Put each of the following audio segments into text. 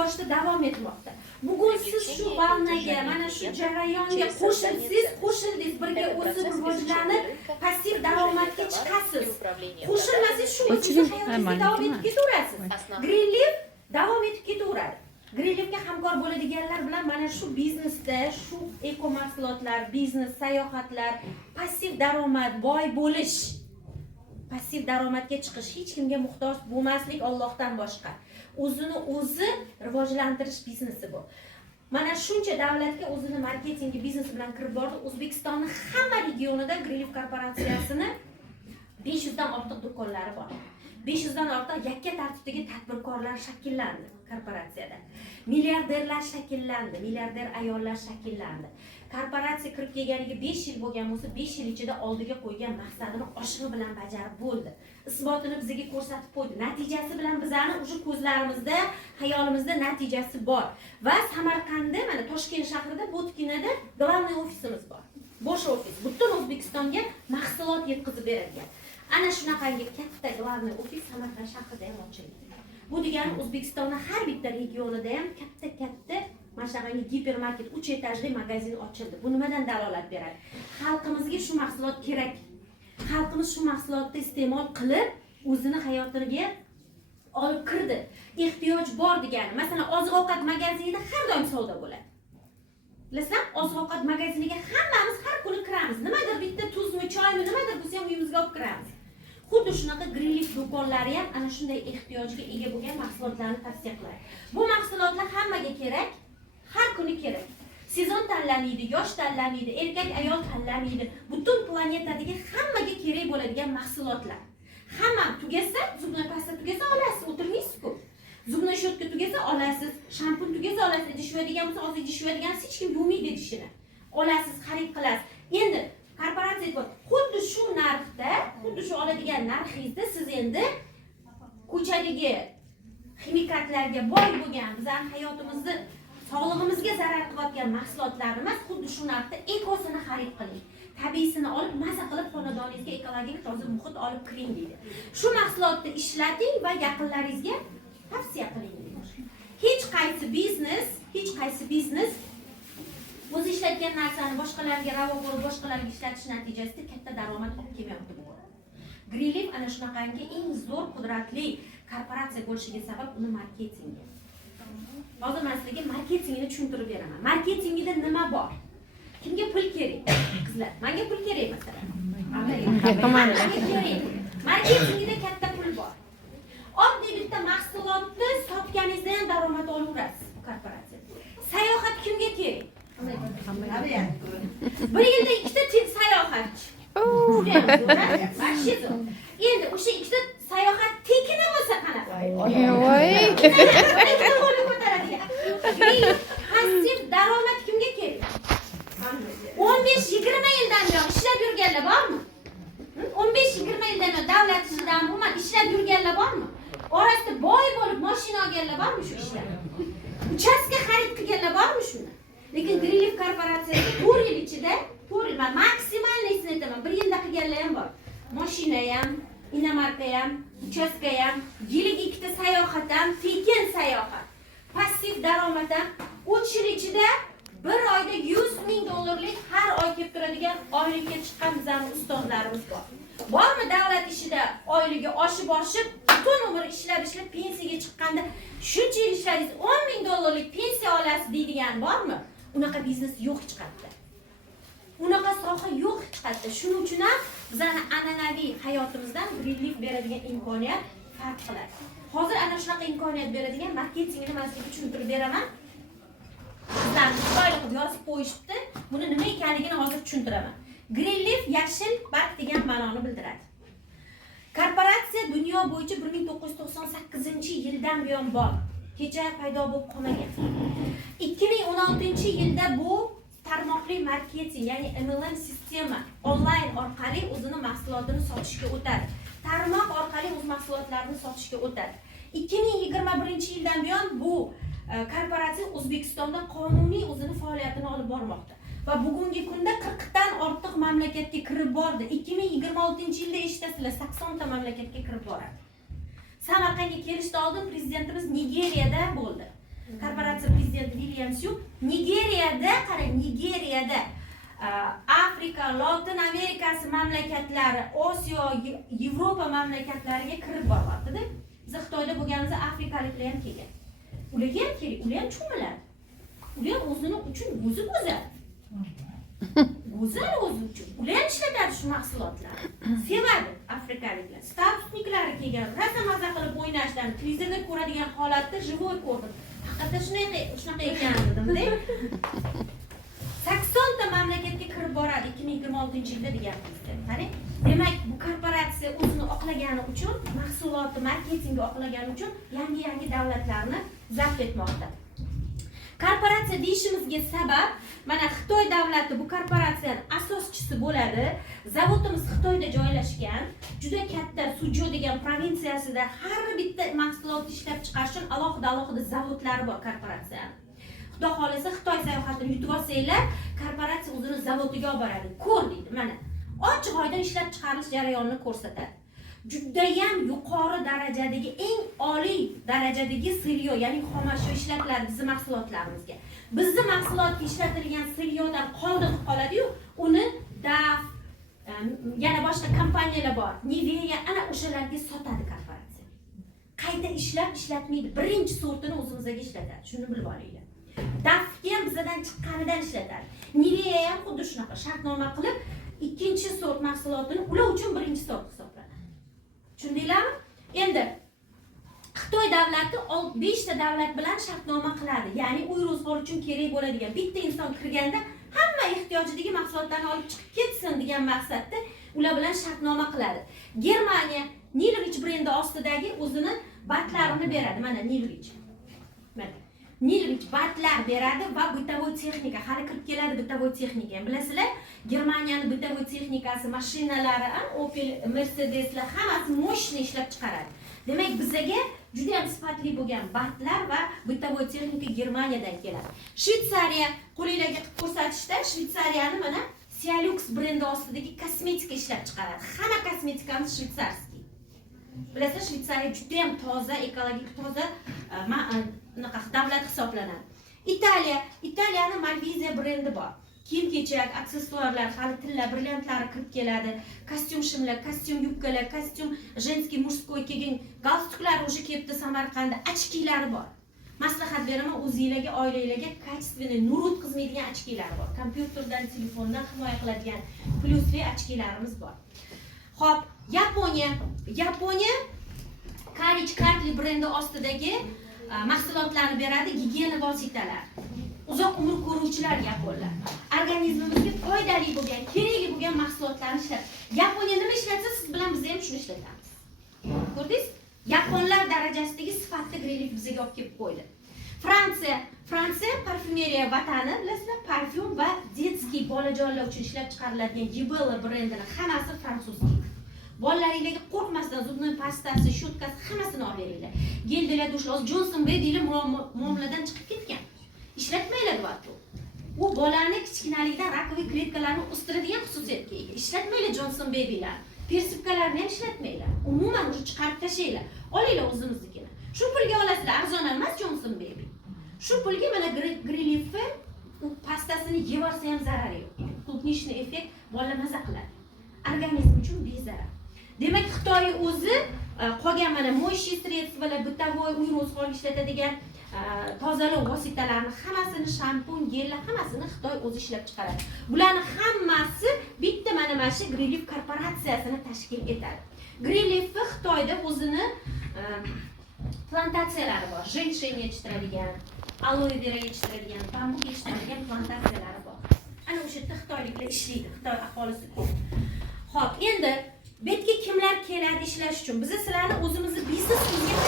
borishda davom etmoqda. Bugun siz shu valnaga, mana shu jarayonga qo'shildingiz, birga o'sib rivojlanib, passiv daromadga chiqasiz. Qo'shilmasangiz shu hayotingizda davom etib ketaverasiz. Greenleaf davom etib ketaveradi. Greenleafga hamkor bo'ladiganlar bilan mana shu biznesda, shu eko mahsulotlar, biznes, sayohatlar, passiv daromad, boy bo'lish, passiv daromadga chiqish, hech kimga muhtoj bo'lmaslik Allohdan boshqa. O'zini o'zi rivojlantirish biznesi bu. Mana shuncha davlatga o'zini marketingi biznesi bilan kirib bordi. O'zbekistonning hamma regionida Greenleaf korporatsiyasini 500 dan ortiq do'konlari bor. 500 dan ortiq yakka tartibdagi tadbirkorlar shakllandi korporatsiyada. Milliarderlar shakllandi, milliarder ayollar shakllandi. Korporatsiya kirib kelganiga 5 yil bo'lgan bo'lsa, 5 yil ichida oldiga qo'ygan maqsadini oshig'i bilan bajarib bo'ldi. Isbotini bizga ko'rsatib qo'ydi. Natijasi bilan bizani o'sha ko'zlarimizda, xayolimizda natijasi bor. Va Samarqandda, mana Toshkent shahrida, Botkinada главный ofisimiz bor. Bosh ofis. Butun O'zbekistonga mahsulot yetkazib berilgan. Ana shunaqangi katta главный ofis Samarqand shahrida ham ochildi. Bu degani O'zbekistonning har bitta regionida ham katta mana shunaqangi gipermarket 3 etajli magazin ochildi. Bu nimadan dalolat beradi? Xalqimizga shu mahsulot kerak. Xalqimiz shu mahsulotni iste'mol qilib, o'zini hayotiga olib kirdi. Ehtiyoj bor degani. Masalan, oziq-ovqat magazinida har doim savdo bo'ladi. Bilasizlar, oziq-ovqat magaziniga hammamiz har kuni kiramiz. Nimadir bitta tuzmi, choymi, nimadir bo'lsa ham uyimizga olib kiramiz. Xuddi shunaqa Greenleaf do'konlari ham ana shunday ehtiyojga ega bo'lgan mahsulotlarni tavsiya qiladi. Bu mahsulotlar hammaga kerak, har kuni kerak. Sezon tanlanmaydi, yosh tanlanmaydi, erkak ayol tanlanmaydi. Butun planetadagi hammaga kerak bo'ladigan mahsulotlar. Hamma tugasa, zubni pasta tugasa olasiz, o'tirmaysiz-ku. Zubni shotka tugasa olasiz, shampun tugasa olasiz, idish yuvadigan bo'lsa, hozir idish yuvadigansiz hech kim yuvmaydi idishini. Olasiz, xarid qilasiz. Endi korporatsiya bor. Xuddi shu narxda, xuddi shu oladigan narxingizda siz endi ko'chadagi ximikatlarga boy bo'lgan, bizning hayotimizni, sog'lig'imizga zarar qilayotgan mahsulotlarni emas, xuddi shu narxda ekosini xarid qiling. Tabiiysini olib, maza qilib xonadoningizga ekologik toza muhit olib kiring deydi. Shu mahsulotni ishlating va yaqinlaringizga tavsiya qiling deydi. Hech qaysi biznes o'zi ishlatgan narsani boshqalarga ravo ko'rib, boshqalarga ishlatish natijasida katta daromad olib kelmayapti bu. Greenleaf ana shunaqangi eng zo'r qudratli korporatsiya bo'lishiga sabab uni marketingi. Hozir men sizlarga marketingini tushuntirib beraman. Marketingida nima bor? Kimga pul kerak? Qizlar, menga pul kerak masalan. Marketingida katta pul bor. Oddiy bitta mahsulotni sotganingizda ham daromad olaverasiz korporatsiya. Sayohat kimga kerak? Bir yilda 2 ta sayohatchi. Endi o'sha 2 ta sayohat tekin bo'lsa qanaqa? Passiv daromad kimga kerak? 15-20 yildan buyon ishlab yurganlar bormi? 15-20 yildan buyon davlat ishidan umuman ishlab yurganlar bormi? Orasida boy bo'lib mashina olganlar bormi shu ishlar? Uchastka xarid qilganlar bormi shuni? Lekin Greenleaf korporatsiyasi 4 yil ichida, 4 yil maksimalnisini aytaman, 1 yilda qilganlar ham bor. Mashina ham, inomarka ham, uchastka ham, yiliga 2 ta sayohat ham, tekin sayohat. Passiv daromad ham 3 yil ichida bir oyda $100,000 har oy kelib turadigan oylikka chiqqan bizning ustozlarimiz bor. Bormi davlat ishida oyligi oshib, butun umr ishlab pensiyaga chiqqanda shuncha yil ishladingiz $10,000 pensiya olasiz deydigan bormi? Unaqa biznes yo'q hech qayerda. Unaqa soha yo'q hech qayerda. Shuning uchun ham bizning an'anaviy hayotimizdan Greenleaf beradigan imkoniyat farq qiladi. Hozir ana shunaqa imkoniyat beradigan marketingni men sizga tushuntirib beraman. Sizlarni chiroyli qilib yozib qo'yishibdi. Buni nima ekanligini hozir tushuntiraman. Greenleaf yashil barg degan ma'noni bildiradi. Korporatsiya dunyo bo'yicha 1998-yildan buyon bor. Kecha paydo bo'lib qolmagan. 2016-yilda bu tarmoqli marketing, ya'ni MLM sistema onlayn orqali o'zini mahsulotini sotishga o'tadi. Tarmoq orqali o'z mahsulotlarini sotishga o'tadi. 2021-yildan buyon bu korporatsiya O'zbekistonda qonuniy o'zini faoliyatini olib bormoqda. Va bugungi kunda 40 dan ortiq mamlakatga kirib bordi. 2026-yilda eshitasizlar 80 ta mamlakatga kirib boradi. Samarqandga kelishdan oldin prezidentimiz Nigeriyada bo'ldi. Korporatsiya prezidenti William Shu Nigeriyada, qarang, Nigeriyada Afrika, Latin Amerikasi mamlakatlari, Osiyo, Yevropa mamlakatlariga kirib boryapti-da. Biz Xitoyda bo'lganimizda Afrikaliklar ham kelgan. Ularga ham kerak, ular ham cho'miladi. Ular o'zini uchun o'zi go'zal. Go'zal o'zi uchun. Ular ham ishlatadi shu mahsulotlarni. Sevadi afrikaliklar. Statusniklari kelgan, rosa maza qilib o'ynashdan, televizorda ko'radigan holatda живой ko'rdim. Haqiqatda shunaqa ekan dedim-da. 80 ta mamlakatga kirib boradi 2026-yilda deganmizda. Qarang, demak bu korporatsiya o'zini oqlagani uchun, mahsuloti, marketingi oqlagani uchun yangi davlatlarni zabt etmoqda. Korporatsiya deyishimizga sabab, mana Xitoy davlati bu korporatsiyaning asoschisi bo'ladi. Zavodimiz Xitoyda joylashgan. Juda katta Sujo degan provinsiyasida har bitta mahsulotni ishlab chiqarish uchun alohida zavodlari bor korporatsiyaning. Xudo xolasa Xitoy sayohatini yutib olsanglar, korporatsiya o'zini zavodiga olib boradi. Ko'r deydi, mana. Ochiq oydin ishlab chiqarilish jarayonini ko'rsatadi. Judayam yuqori darajadagi, eng oliy darajadagi siryo, ya'ni xomashyo ishlatiladi bizning mahsulotlarimizga. Bizning mahsulotga ishlatilgan siryodan qoldiq qoladi-yu, uni DAF, yana boshqa kompaniyalar bor. Nivea ana o'shalarga sotadi korporatsiya. Qayta ishlatmaydi. Birinchi sortini o'zimizga ishlatadi. Shuni bilib olinglar. DAFga ham bizdan chiqqanidan ishlatadi. Nivea ham xuddi shunaqa shartnoma qilib, ikkinchi sort mahsulotini ular uchun birinchi sort hisoblanadi. Tushundinglarmi? Endi Xitoy davlati 5 ta davlat bilan shartnoma qiladi. Ya'ni uy ro'zg'or uchun kerak bo'ladigan bitta inson kirganda hamma ehtiyojidagi mahsulotlarni olib chiqib ketsin degan maqsadda ular bilan shartnoma qiladi. Germaniya Nilrich brendi ostidagi o'zini batlarini beradi. Mana Nilrich. Mana Nilrich batlar beradi va bitovoy texnika, hali kirib keladi bitovoy texnika. Bilasizlar, Germaniyaning bitovoy texnikasi, mashinalari, Opel, Mercedeslar hammasi moshni ishlab chiqaradi. Demak, bizga juda ham sifatli bo'lgan batlar va bitovoy texnika Germaniyadan keladi. Shvetsariya qo'linglarga qilib ko'rsatishda, Shvetsariyani mana Cialux brendi ostidagi kosmetika ishlab chiqaradi. Hamma kosmetikamiz shvetsarskiy. Bilasizlar, Shvetsariya juda ham toza, ekologik toza davlat hisoblanadi. Italiyani Malvizia brendi bor. Kiyim-kechak, aksessuarlar, hali tilla, brilliantlari kirib keladi. Kostyum shimlar, kostyum yubkalar, kostyum женский, мужской kelgan galstuklar уже kelibdi Samarqandda, ochkilari bor. Maslahat beraman, o'zingizlarga, oilangizlarga качественный nur o'tkazmaydigan ochkilar bor. Kompyuterdan, telefondan himoya qiladigan plyusli ochkilarimiz bor. Xo'p, Yaponiya Karich Kartli brendi ostidagi mahsulotlarni beradi, gigiyena vositalar. Uzoq umr ko'ruvchilar yaponlar. Organizmimizga foydali bo'lgan, kerakli bo'lgan mahsulotlarni ishlatadi. Yaponiya nima ishlatsa, siz bilan biz ham shuni ishlatamiz. Ko'rdingiz? Yaponlar darajasidagi sifatli grelif bizga olib kelib qo'ydi. Fransiya parfumeriya vatani, bilasizlar, parfyum va детский bolajonlar uchun ishlab chiqariladigan Gibella brendini hammasi fransuzcha. Bolalaringizga qo'rqmasdan zubning pastasi, shotkasi hammasini olib beringlar. Geldilar dushlar, Johnson Baby'li muomaladan chiqib ketgan. Ishlatmaylar deyapti. U bolani kichkinalikdan rakoviy kletkalarni o'stiradigan xususiyatga ega. Ishlatmaylar Johnson Baby'lar. Persipkalarni ham ishlatmaylar. Umuman uni chiqarib tashlanglar. Olinglar o'zimiznikini. Shu pulga olasizlar, arzon emas Johnson Baby. Shu pulga mana Greenleaf'i u pastasini yevorsa ham zarari yo'q. Klubnishni effekt bolalar maza qiladi. Organizm uchun bezarar. Demak, Xitoy o'zi qolgan mana mo'yshiy sredstvalar, bitovoy uy ro'zg'orga ishlatadigan tozalov vositalarini hammasini, shampun, gellar hammasini Xitoy o'zi ishlab chiqaradi. Bularning hammasi bitta mana shu Greenleaf korporatsiyasini tashkil etadi. Greenleaf Xitoyda o'zini plantatsiyalari bor. Jenshen yetishtiradigan, aloe vera yetishtiradigan, bambuk yetishtiradigan plantatsiyalari bor. Ana o'sha yerda xitoyliklar ishlaydi, Xitoy aholisi ko'p. Xo'p, endi bu yerga kimlar keladi ishlash uchun? Biz sizlarni o'zimizning biznesimizga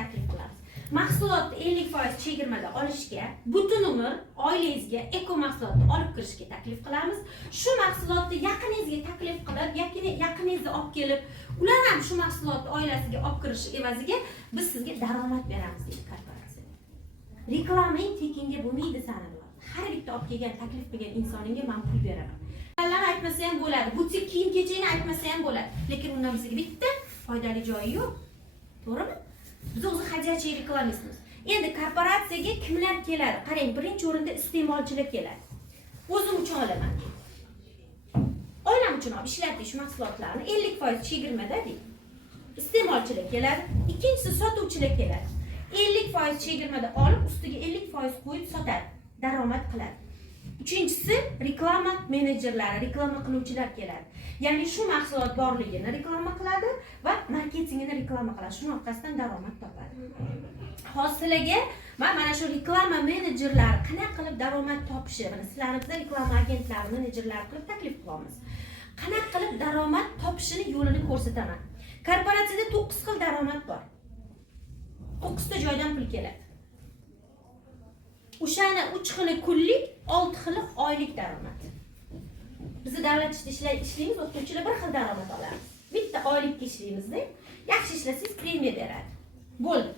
taklif qilamiz. Mahsulotni 50% chegirmada olishga, butun umr oilangizga eko mahsulotni olib kirishga taklif qilamiz. Shu mahsulotni yaqiningizga taklif qilib, yaqiningizga olib kelib, ular ham shu mahsulotni oilasiga olib kirish evaziga biz sizga daromad beramiz deydi korporatsiya. Reklamang tekinga bo'lmaydi sanadi. Har bitta olib kelgan, taklif qilgan insoningga men pul beraman. Ularni aytmasa ham bo'ladi. Butik kiyim-kechakni aytmasa ham bo'ladi. Lekin undan bizga bitta foydali joyi yo'q. To'g'rimi? Biz o'zi hajatchi reklamistimiz. Endi korporatsiyaga kimlar keladi? Qarang, birinchi o'rinda iste'molchilar keladi. O'zim uchun olaman. Oilam uchun olib ishlatish mahsulotlarni 50% chegirmada deydi. İste'molchilar keladi. Ikkinchisi sotuvchilar keladi. 50% chegirmada olib, ustiga 50% qo'yib sotadi, daromad qiladi. Uchinchisi reklama menejerlari, reklama qiluvchilar keladi. Ya'ni shu mahsulot borligini reklama qiladi va marketingini reklama qiladi. Shuning orqasidan daromad topadi. Hozirlarga mana shu reklama menejerlari qanaqa qilib daromad topishi, mana sizlarni biz reklama agentlari, menejerlari qilib taklif qilamiz. Qanaqa qilib daromad topishini yo'lini ko'rsataman. Korporatsiyada 9 xil daromad bor. 9 ta joydan pul keladi. O'shani 3 xili kunlik, 6 xili oylik daromad. Biz davlat ishlaymiz, o'qituvchilar bir xil daromad olamiz. Bitta oylikka ishlaymiz-da. Yaxshi ishlasangiz premiya beradi. Bo'ldi.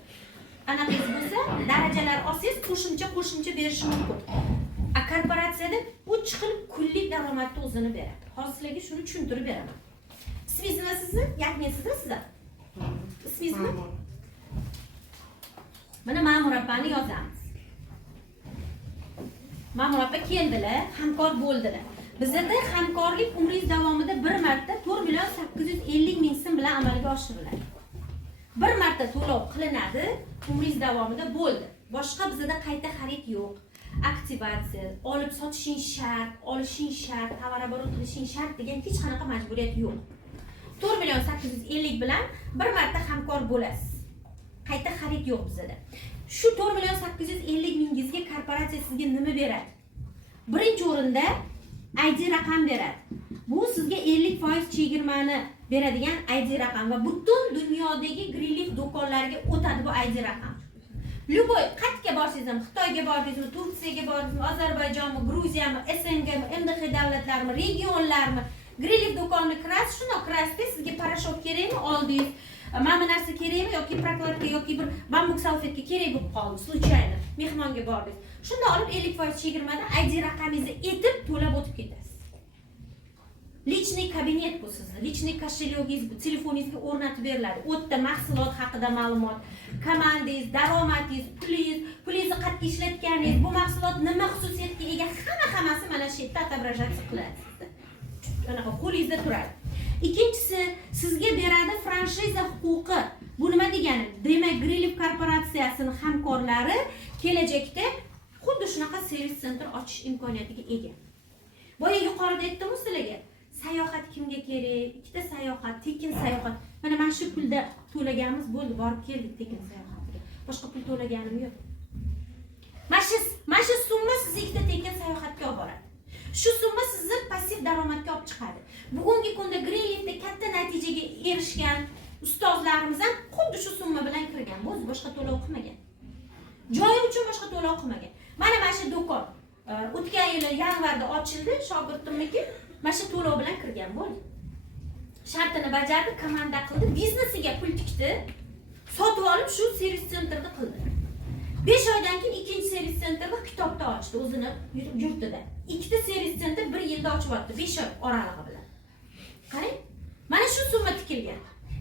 Anaqangiz bo'lsa, darajalar olsangiz qo'shimcha berishi mumkin. A korporatsiyada 3 xil kunlik daromadni o'zini beradi. Hozir sizlarga shuni tushuntirib beraman. İsmingiz nima sizni? Yaqiningizmi sizlar? İsmingiz nima? Mana Ma'mur opani yozamiz. Ma'mur opa keldilar, hamkor bo'ldilar. Bizda hamkorlik umringiz davomida bir marta 4.850.000 so'm bilan amalga oshiriladi. Bir marta to'lov qilinadi, umringiz davomida bo'ldi. Boshqa bizda qayta xarid yo'q. Aktivatsiya, olib sotishing shart, olishing shart, tovar oborot qilishing shart degan hech qanaqa majburiyat yo'q. 4.850.000 bilan bir marta hamkor bo'lasiz. Qayta xarid yo'q bizda. Shu 4.850.000 ga korporatsiya sizga nima beradi? Birinchi o'rinda ID raqam beradi. Bu sizga 50% chegirmani beradigan ID raqam va butun dunyodagi Greenleaf do'konlariga o'tadi bu ID raqam. Любой qayerga borsangiz ham, Xitoyga bordingizmi, Turkiyaga bordingizmi, Ozarbayjonmi, Gruziyami, SNGmi, MDH davlatlarmi, regionlarmi, Greenleaf do'konini kirasiz, shundoq kirasiz, sizga parashok kerakmi, oldingiz, mana narsa kerakmi yoki prokladka yoki bir bambuk salfetka kerak bo'lib qoldi, случайно mehmonga bordingiz. Shunda olib 50% chegirmadan ID raqamingizni aytib to'lab o'tib ketasiz. Lichniy kabinet bu sizni, lichniy koshelyogingiz bu, telefoningizga o'rnatib beriladi. U yerda mahsulot haqida ma'lumot, komandangiz, daromadingiz, pulingizni qayerga ishlatganingiz, bu mahsulot nima xususiyatga ega, hammasi mana shu yerda отображаться qiladi. Anaqa qo'lingizda turadi. Ikkinchisi, sizga beradi franshiza huquqi. Bu nima degani? Demak, Greenleaf korporatsiyasining hamkorlari kelajakda xuddi shunaqa servis sentr ochish imkoniyatiga ega. Boya yuqorida aytdim sizlarga, sayohat kimga kerak? Ikkita sayohat, tekin sayohat. Mana shu pulda to'laganimiz bo'ldi, borib keldik tekin sayohatga. Boshqa pul to'laganim yo'q. Mana shu summa sizni ikkita tekin sayohatga olib boradi. Shu summa sizni passiv daromadga olib chiqadi. Bugungi kunda Greenleafda katta natijaga erishgan ustozlarimiz ham xuddi shu summa bilan kirgan. Bu boshqa to'lov qilmagan. Joyi uchun boshqa to'lov qilmagan. Mana shu do'kon o'tgan yil yanvarda ochildi, shogirdimniki. Mana shu to'lov bilan kirgan bo'ldi. Shartini bajardi, komanda qildi, biznesiga pul tikdi, sotib olib shu servis sentrda qildi. 5 oydan keyin ikkinchi servis sentrni Kitobda ochdi o'zini yurtida. Ikkita servis sentr bir yilda ochib oldi, 5 oy oralig'i bilan. Qarang, mana shu summa tikilgan.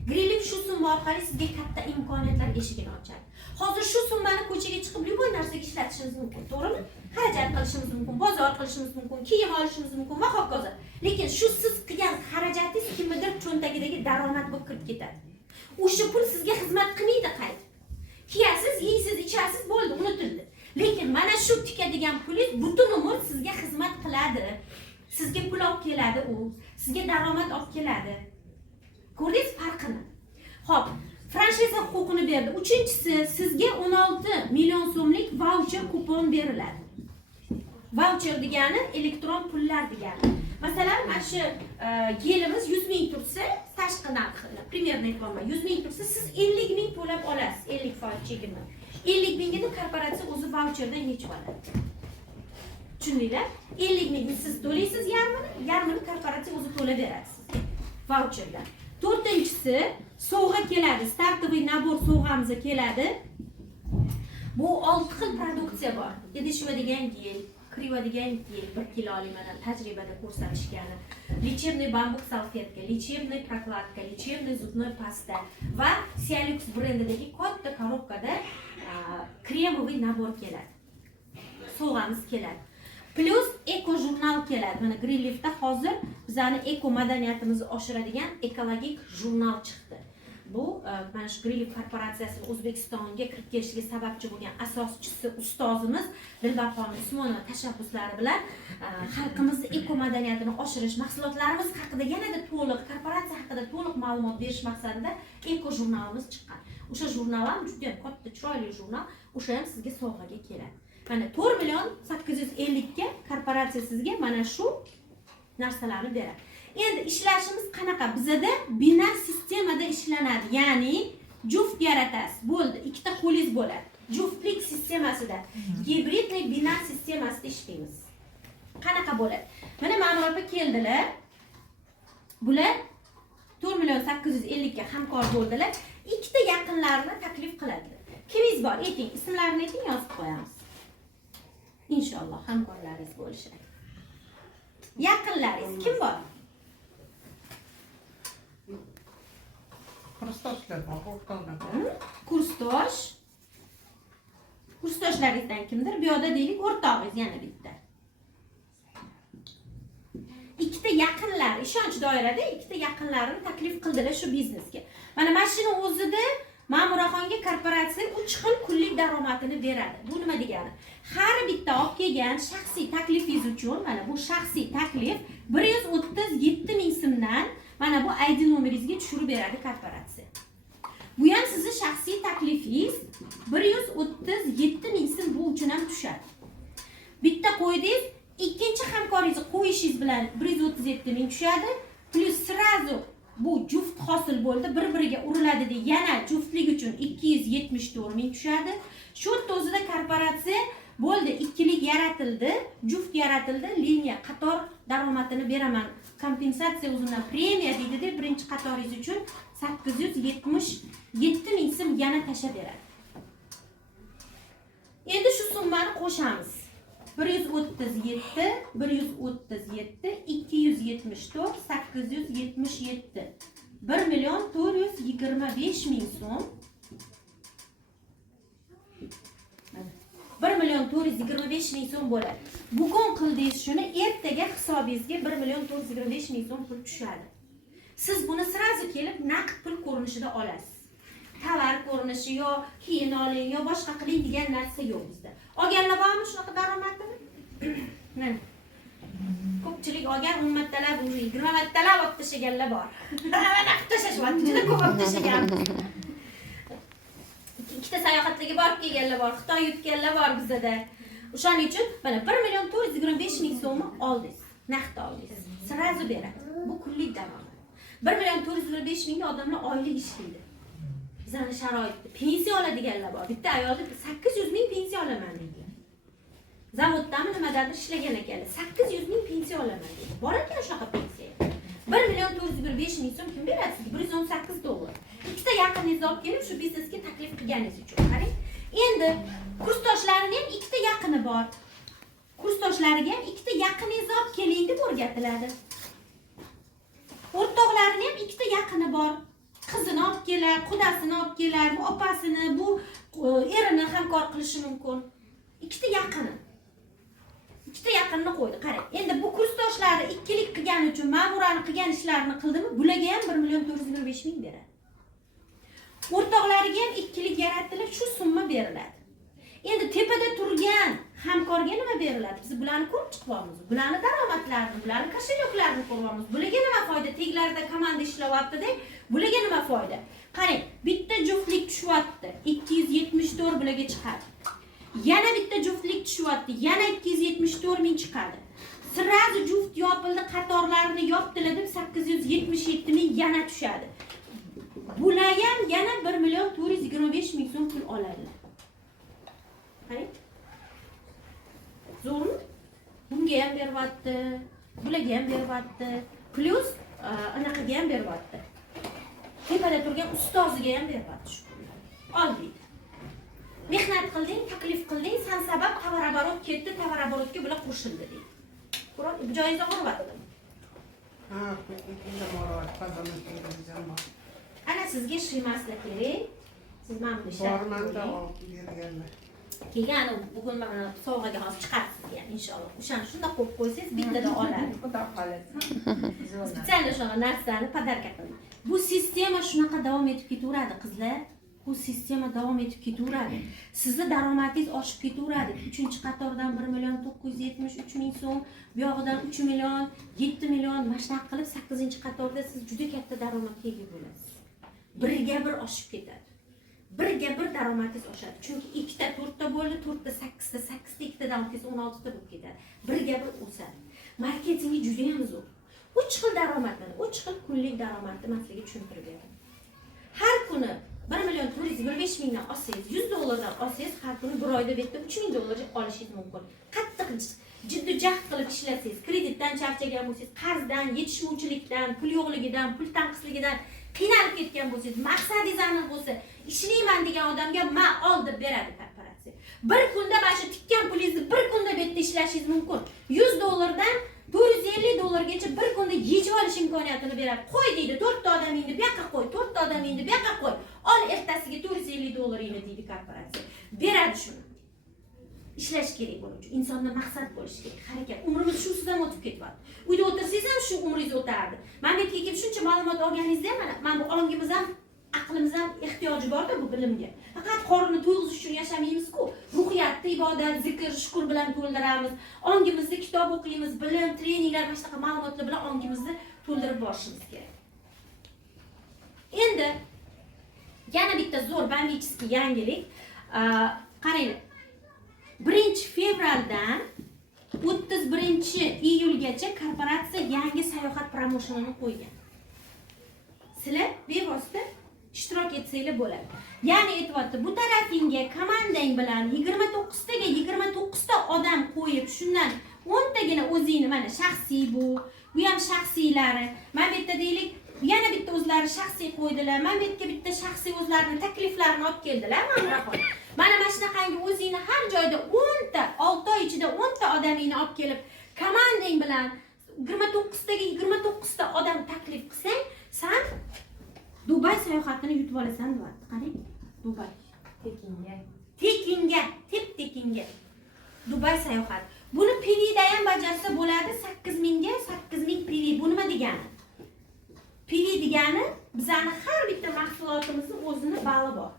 Greenleaf shu summa orqali sizga katta imkoniyatlar eshigini ochadi. Hozir shu summani ko'chaga chiqib любой narsaga ishlatishimiz mumkin, to'g'rimi? Xarajat qilishimiz mumkin, bozor qilishimiz mumkin, kiyim olishimiz mumkin va hokazo. Lekin shu siz qilgan xarajatingiz kimnidir cho'ntagidagi daromad bo'lib kirib ketadi. O'sha pul sizga xizmat qilmaydi qayt. Kiyasiz, yeysiz, ichasiz, bo'ldi, unutildi. Lekin mana shu tikadigan pulingiz butun umr sizga xizmat qiladi. Sizga pul olib keladi u, sizga daromad olib keladi. Ko'rdingiz farqini? Xo'p, franshiza huquqini berdi. Uchinchisi, sizga 16 million so'mlik voucher kupon beriladi. Voucher degani elektron pullar degani. Masalan, mana shu gelimiz 100 ming tursa, tashqi narxi, примерно aytmoqman, 100 ming tursa, siz 50 ming to'lab olasiz, 50% chegirma. 50 mingini korporatsiya o'zi voucherdan yechib oladi. Tushundinglar? 50 mingni siz to'laysiz yarmini korporatsiya o'zi to'lab beradi sizga. Voucherlar. To'rtinchisi, sovg'a keladi. Startoviy nabor sovg'amiz keladi. Bu 6 xil produksiya bor. Idishma degan gel, kiradigan 2 yil, 1 kilo mana tajribada ko'rsatishgani. Lechebniy bambuk salfetka, lechebniy prokladka, lechebniy zubnoy pasta va Cialux brendidagi katta korobkada kremoviy nabor keladi. Sovg'amiz keladi. Plus eko jurnal keladi. Mana Greenleaf'da hozir bizani eko madaniyatimizni oshiradigan ekologik jurnal chiqdi. Bu mana shu Greenleaf korporatsiyasining O'zbekistonga kirib kelishiga sababchi bo'lgan asoschisi ustozimiz Dilbarxon Usmonova tashabbuslari bilan xalqimizning eko madaniyatini oshirish, mahsulotlarimiz haqida yanada to'liq, korporatsiya haqida to'liq ma'lumot berish maqsadida eko jurnalimiz chiqqan. O'sha jurnal ham juda ham katta, chiroyli jurnal. O'sha ham sizga sovg'aga keladi. Mana 4 million 850 ga korporatsiya sizga mana shu narsalarni beradi. Endi ishlashimiz qanaqa? Bizda binar sistemada ishlanadi. Ya'ni juft yaratasiz. Bo'ldi, ikkita qo'lingiz bo'ladi. Juftlik sistemasida, gibridniy binar sistemasida ishlaymiz. Qanaqa bo'ladi? Mana Ma'mur opa keldilar. Bular 4 million 850 ga hamkor bo'ldilar. Ikkita yaqinlarini taklif qiladilar. Kimingiz bor? Ayting, ismlarini ayting, yozib qo'yamiz. İnşallah hamkorlaringiz bo'lishadi. Yaqinlaringiz kim bor? Kursdoshlar bor, o'rtoqlar. Kursdosh. Kursdoshlaringizdan kimdir? Bu yerda deylik, o'rtog'ingiz yana bitta. Ikkita yaqinlar, ishonch doirada ikkita yaqinlarini taklif qildilar shu biznesga. Mana mashina o'zida Ma'muraxonga korporatsiya 3 xil kunlik daromadini beradi. Bu nima degani? Har bitta olib kelgan shaxsiy taklifingiz uchun, mana bu shaxsiy taklif 137 ming so'mdan mana bu ID nomeringizga tushirib beradi korporatsiya. Bu ham sizning shaxsiy taklifingiz 137 ming so'm bu uchun ham tushadi. Bitta qo'ydingiz, ikkinchi hamkoringizni qo'yishingiz bilan 137 ming tushadi, plus srazu bu juft hosil bo'ldi, bir-biriga uriladi deb yana juftlik uchun 274 ming tushadi. Shu yerda o'zida korporatsiya bo'ldi, ikkilik yaratildi, juft yaratildi, liniya qator daromadini beraman. Kompensatsiya o'zimdan premiya deydi-da, birinchi qatoringiz uchun 877 ming so'm yana tashlab beradi. Endi shu summani qo'shamiz. 137, 274, 877. 1 million 425 ming so'm. 1 million 425 ming so'm bo'ladi. Bugun qildingiz shuni, ertaga hisobingizga 1 million 425 ming so'm pul tushadi. Siz buni sirazi kelib naqd pul ko'rinishida olasiz. Tovar ko'rinishi yo keyin oling yo boshqa qiling degan narsa yo'q bizda. Olganlar bormi shunaqa daromadni? Mana. Ko'pchilik olgan 10 martalab, 20 martalab olib tashaganlar bor. Mana tashlashibdi, juda ko'p olib tashagan. Ikkita sayohatlarga borib kelganlar bor, Xitoy yutganlar bor bizda. O'shaning uchun mana 1 million 425 ming so'mni oldingiz, naqd oldingiz. Sirazi beradi. Bu kunlik daromad. 1 million 425 mingga odamlar oylik ishlaydi. Bizning sharoitda pensiya oladiganlar bor. Bitta ayolda 800 ming pensiya olaman deydi. Zavoddami nimadadir ishlagan ekanlar. 800 ming pensiya olaman deydi. Bor ekan shunaqa pensiya. 1 million 425 ming so'm kim beradi sizga? 118 dollar. Ikkita yaqiningizni olib kelib shu biznesga taklif qilganingiz uchun. Qarang. Endi kursdoshlarining ham ikkita yaqini bor. Kursdoshlariga ham ikkita yaqiningizni olib keling deb o'rgatiladi. O'rtoqlarining ham ikkita yaqini bor. Qizini olib kelar, qudasini olib kelar, bu opasini, bu erini hamkor qilishi mumkin. Ikkita yaqini. Ikkita yaqinni qo'ydi, qarang. Endi bu kursdoshlari ikkilik qilgani uchun ma'murani qilgan ishlarini qildimi, bularga ham 1 million 425 ming beradi. O'rtoqlariga ham ikkilik yaratilib shu summa beriladi. Endi tepada turgan hamkorga nima beriladi? Biz bularni ko'rib chiqyapmiz. Bularni daromadlarini, bularni koshelyoklarini ko'ryapmiz. Bularga nima foyda? Teglarida komanda ishlayapti-da, bularga nima foyda? Qarang, bitta juftlik tushyapti, 274 bularga chiqadi. Yana bitta juftlik tushyapti, yana 274 ming chiqadi. Sirazi juft yopildi, qatorlarini yopdilar deb 877 ming yana tushadi. Bular ham yana 1 million 425 ming so'm pul oladilar. Qarang. Zo'rmi? Bunga ham beryapti, bularga ham beryapti, plus anaqaga ham beryapti. Tepada turgan ustoziga ham beryapti shu. Ol deydi. Mehnat qilding, taklif qilding, sen sabab tovar-oborot ketdi, tovar-oborotga bular qo'shildi deydi. Bu joyingizda qo'yibdi. Ha, bizda bor, qazonib ana sizga shiymaslik kerak. Siz mana bu ishni bormanda berganlar. Keyin bugun mana sovg'aga hozir chiqarsiz yani inshaalloh. O'shani shunday qo'yib qo'ysangiz bittada oladi. Xudo xolasa. Spesial o'sha narsani podarka qiling. Bu sistema shunaqa davom etib ketaveradi qizlar. Bu sistema davom etib ketaveradi. Sizni daromadingiz oshib ketaveradi. 3-qatordan 1.973.000 so'm, bu yog'idan 3 million, 7 million mashna qilib 8-qatorda siz juda katta daromadga ega bo'lasiz. Birga bir oshib ketadi. Birga bir daromadingiz oshadi. Chunki 2ta 4ta bo'ldi, 4ta 8ta, 8ta 2tadan 16ta bo'lib ketadi. Birga bir o'sadi. Marketingi juda ham zo'r. 3 xil daromadlar, 3 xil kunlik daromadni men sizga tushuntirib beraman. Har kuni 1.425.000 dan olsangiz, $100 olsangiz, har kuni bir oyda bitta $3.000 olishingiz mumkin. Qattiq jiddiy-jahd qilib ishlasangiz, kreditdan charchagan bo'lsangiz, qarzdan, yetishmovchilikdan, pul yo'qligidan, pul tanqisligidan qiynalib ketgan bo'lsangiz, maqsadingiz aniq bo'lsa, ishlayman degan odamga ma ol deb beradi korporatsiya. Bir kunda mana shu tikkan pulingizni bir kunda bu yerda ishlashingiz mumkin. $100 dan $450 bir kunda yechib olish imkoniyatini beradi. Qo'y deydi, 4 ta odamingni bu yoqqa qo'y, 4 ta odamingni bu yoqqa qo'y. Ol ertasiga $450 deydi korporatsiya. Beradi shuni. Ishlash kerak buning uchun. Insonda maqsad bo'lishi kerak, harakat. Umrimiz shu ustidan o'tib ketyapti. Uyda o'tirsangiz ham shu umringiz o'tardi. Men bu yerga kelib shuncha ma'lumot olganingizda ham mana bu ongimiz ham, aqlimiz ham ehtiyoji bor-da bu bilimga. Faqat qorinni to'yg'izish uchun yashamaymiz-ku. Ruhiyatni, ibodat, zikr, shukr bilan to'ldiramiz. Ongimizni kitob o'qiymiz, bilim, treninglar, mana shunaqa ma'lumotlar bilan ongimizni to'ldirib borishimiz kerak. Endi yana bitta zo'r bambichskiy yangilik. Qaranglar. 1-fevraldan 31-iyulgacha korporatsiya yangi sayohat promotionini qo'ygan. Sizlar bevosita ishtirok etsanglar bo'ladi. Ya'ni aytyapti, bu tarafingga komandang bilan 29 ta odam qo'yib, shundan 10 tagina o'zingni mana shaxsiy bu ham shaxsiylari. Mana bu yerda deylik, yana bitta o'zlari shaxsiy qo'ydilar. Mana bu yerga bitta shaxsiy o'zlarining takliflarini olib keldilar. Mana shunaqangi o'zingni har joyda 10 ta, 6 oy ichida 10 ta odamingni olib kelib, komandang bilan 29 ta odam taklif qilsang, sen Dubay sayohatini yutib olasan deyapti. Qarang, Dubay tekinga. Dubay sayohat. Buni PVda ham bajarsa bo'ladi, 8000 ga 8000 PV. Bu nima degani? PV degani bizani har bitta mahsulotimizning o'zini bali bor.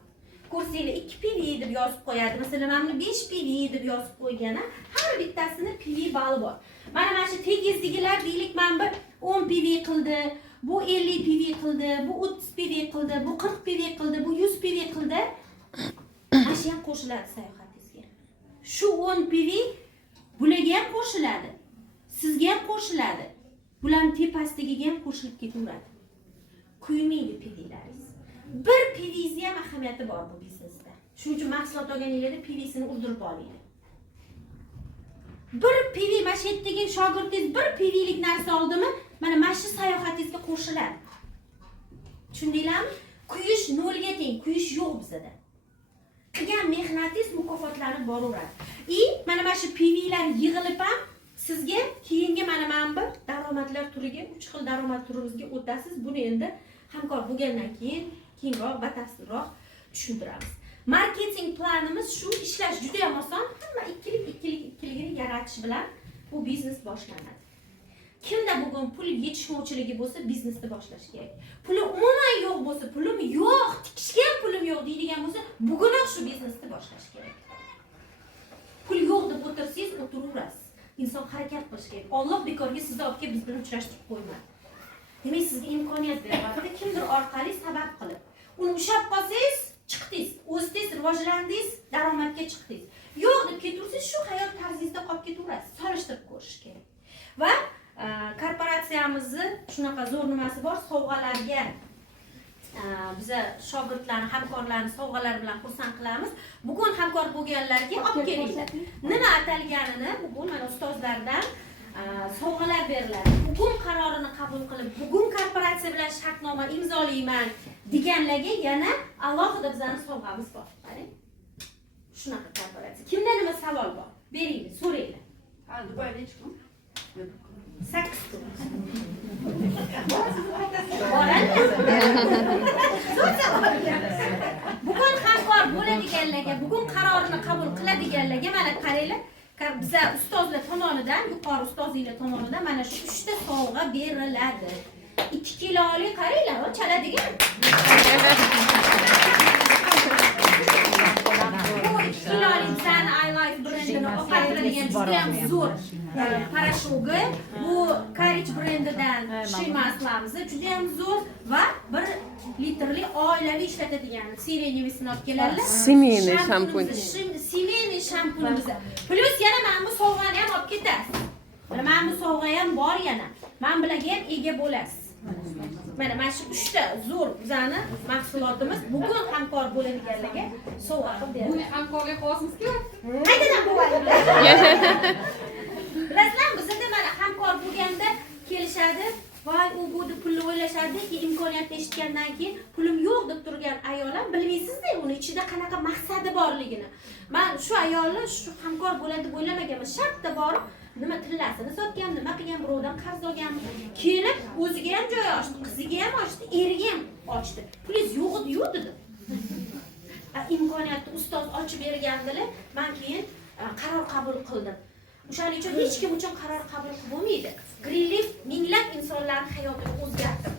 Ko'rsanglar 2 PV deb yozib qo'yadi. Masalan, mana 5 PV deb yozib qo'ygani, har bittasini PV bali bor. Mana shu tegizdigilar deylik, men bir 10 PV qildi, bu 50 PV qildi, bu 30 PV qildi, bu 40 PV qildi, bu 100 PV qildi. Mana shu ham qo'shiladi sayohatingizga. Shu 10 PV bularga ham qo'shiladi. Sizga ham qo'shiladi. Bularning tepasidagiga ham qo'shilib ketaveradi. Kuymaydi PVlaringiz. Bir PV'si ham ahamiyati bor bu biznesda. Shuning uchun mahsulot olganingizda PV'sini urdirib olinglar. Bir PV mashetdagi shogirdingiz bir PVlik narsa oldimi, mana shu sayohatingizga qo'shiladi. Tushundinglarmi? Kuyish nolga teng, kuyish yo'q bizda. Qilgan mehnatingiz mukofotlanib boraveradi. Mana shu PVlar yig'ilib ham sizga keyingi mana bir daromadlar turiga, 3 xil daromad turimizga o'tasiz. Buni endi hamkor bo'lgandan keyinroq batafsilroq tushuntiramiz. Marketing planimiz shu, ishlash juda ham oson. Hamma ikkiligini yaratish bilan bu biznes boshlanadi. Kimda bugun pul yetishmovchiligi bo'lsa, biznesni boshlash kerak. Puli umuman yo'q bo'lsa, pulim yo'q, tikishga ham pulim yo'q deydigan bo'lsa, bugunoq shu biznesni boshlash kerak. Pul yo'q deb o'tirsangiz, o'tiraverasiz. Inson harakat qilish kerak. Alloh bekorga sizni olib kelib biz bilan uchrashtirib qo'ymadi. Demak, sizga imkoniyat beryapti, kimdir orqali sabab qilib. Uni ushlab qolsangiz, chiqdingiz, o'zdingiz, rivojlandingiz, daromadga chiqdingiz. Yo'q deb ketursangiz, shu hayot tarzingizda qolib ketaverasiz. Solishtirib ko'rish kerak. Va korporatsiyamizni shunaqa zo'r nimasi bor, sovg'alarga biza shogirdlarni, hamkorlarni sovg'alar bilan xursand qilamiz. Bugun hamkor bo'lganlarga olib kelinglar. Nima atalganini bugun mana ustozlardan sovg'alar beriladi. Bugun qarorini qabul qilib, bugun korporatsiya bilan shartnoma imzolayman deganlarga yana alohida bizning sovg'amiz bor. Qarang. shunaqa korporatsiya. Kimda nima savol bor? Beringlar, so'ranglar. Ha, Dubayda hech kim? 8 kun. Bugun hamkor bo'ladiganlarga, bugun qarorini qabul qiladiganlarga mana qaranglar, biza ustozlar tomonidan, yuqori ustozlar tomonidan mana shu 3 ta sovg'a beriladi. 2 kilolik qaranglar, o chaladigan. Bu 2 kilolik bizani iLife brendini oqartiradigan juda ham zo'r parashogi. Bu Courage brendidan shilmaslarimiz juda ham zo'r va 1 litrli oilaviy ishlatadigan sirenivisini olib keladilar. Семейный шампунь. Семейный shampunimiz. Plus yana mana bu sovg'ani ham olib ketasiz. Mana bu sovg'a ham bor yana. Men bilan ham ega bo'lasiz. Mana shu 3 ta zo'r bizani mahsulotimiz bugun hamkor bo'ladiganlarga sovg'a qilib beradi. Buni hamkorlik qilyapsiz kerak. Qayerdan bo'laydi? Bilasizlar, bizda mana hamkor bo'lganda kelishadi. Voy, u bu deb pulni o'ylashadiki, imkoniyatni eshitgandan keyin pulim yo'q deb turgan ayollar bilmaysizda, uni ichida qanaqa maqsadi borligini. Men shu ayolni shu hamkor bo'ladi deb o'ylamaganman. Shartta borib nima tillasini sotgan, nima qilgan, birovdan qarz olgan, kelib o'ziga ham joy ochdi, qiziga ham ochdi, eriga ham ochdi. Pulingiz yo'q dedi. Imkoniyatni ustoz ochib bergandilar, men keyin qaror qabul qildim. O'shaning uchun hech kim uchun qaror qabul qilib bo'lmaydi. Greenleaf minglab insonlarning hayotini o'zgartirdi.